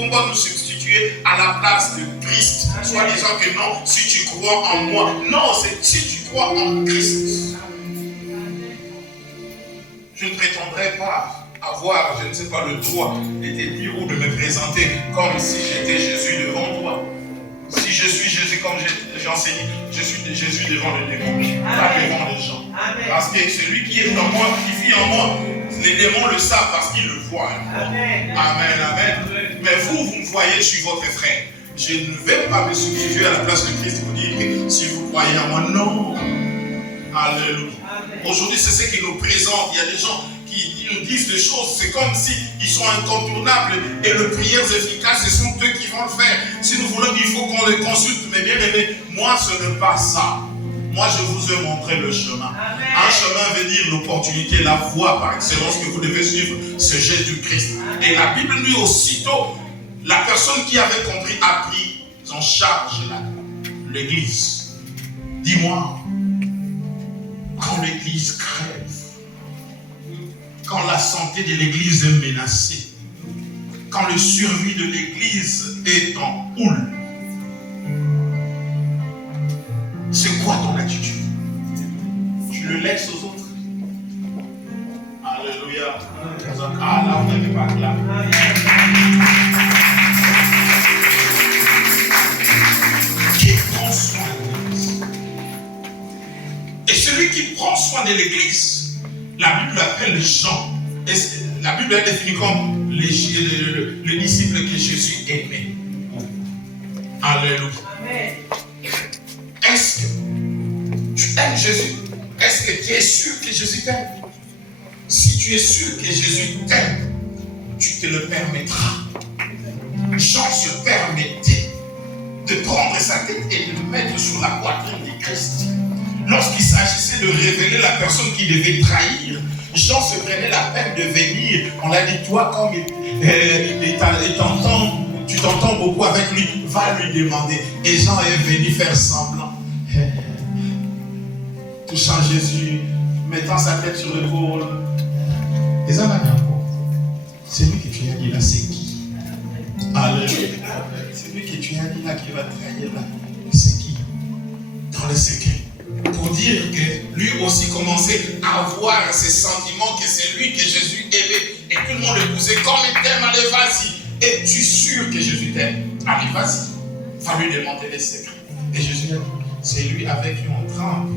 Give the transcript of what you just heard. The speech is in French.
pouvons pas nous substituer à la place de Christ. Soit disant que non, si tu crois en moi. Non, c'est si tu crois en Christ. Je ne prétendrai pas avoir, je ne sais pas, le droit de te dire ou de me présenter comme si j'étais Jésus devant toi. Si je suis Jésus comme j'ai enseigné, je suis Jésus devant le démon, pas devant les gens. Amen. Parce que celui qui est en moi, qui vit en moi, les démons le savent parce qu'ils le voient. Amen. Amen, amen. Mais vous me voyez, je suis votre frère. Je ne vais pas me substituer à la place de Christ pour dire que si vous croyez en moi, non. Alléluia. Aujourd'hui, c'est ce qui nous présente. Il y a des gens qui nous disent des choses, c'est comme si ils sont incontournables et les prières efficaces, ce sont eux qui vont le faire. Si nous voulons, il faut qu'on les consulte. Mais bien aimé, moi ce n'est pas ça. Moi je vous ai montré le chemin. Amen. Un chemin veut dire l'opportunité, la voie par excellence que vous devez suivre, c'est Jésus-Christ. Et la Bible dit aussitôt, la personne qui avait compris a pris en charge l'église. Dis-moi, quand l'église crève, quand la santé de l'église est menacée, quand le survie de l'église est en houle, c'est quoi ton attitude? Tu le laisses aux autres? Alléluia. Ah là, vous n'avez pas là. Qui prend soin de l'église? Et celui qui prend soin de l'église, la Bible appelle Jean. Et la Bible est définie comme le disciple que Jésus aimait. Alléluia. Amen. Est-ce que tu aimes Jésus? Est-ce que tu es sûr que Jésus t'aime? Si tu es sûr que Jésus t'aime, tu te le permettras. Jean se permettait de prendre sa tête et de le mettre sur la poitrine de Christ. Lorsqu'il s'agissait de révéler la personne qui devait trahir, Jean se prenait la peine de venir. On l'a dit, toi, comme tu t'entends beaucoup avec lui, va lui demander. Et Jean est venu faire semblant. Touchant Jésus, mettant sa tête sur l'épaule. Et ça va bien. C'est lui que tu as dit là, c'est qui? Alléluia. C'est lui que tu as dit là qui va trahir là. C'est qui? Dans le secret. Pour dire que lui aussi commençait à avoir ces sentiments que c'est lui que Jésus aimait et tout le monde le poussait comme il t'aime, allez vas-y. Es-tu sûr que Jésus t'aime? Allez vas-y. Va lui demander les secrets. Et Jésus a dit, c'est lui avec lui on tremble.